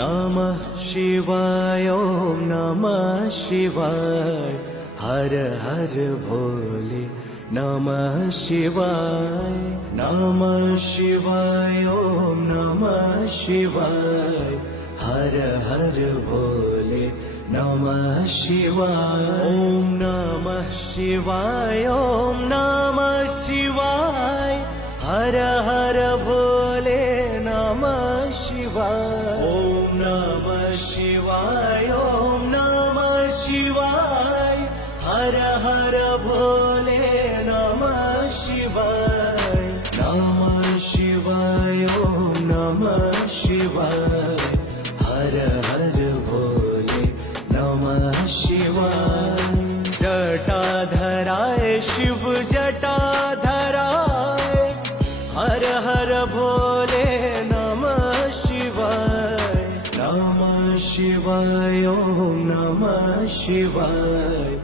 नमः शिवाय ॐ नमः शिवाय हर हर भोले नमः शिवाय नमः शिवाय ॐ नमः शिवाय हर हर भोले नमः शिवाय ॐ नमः शिवाय ॐ नमः शिवाय हर हर भोले नमः शिवाय ॐ नमः शिवाय ॐ नमः शिवाय हर हर भोले नमः शिवाय नमः शिवाय ॐ नमः शिवाय हर हर भोले नमः शिवाय जटाधराय शिव जटाधराय हर हर भोले नमः शिवाय नमः शिवाय ॐ नमः शिवाय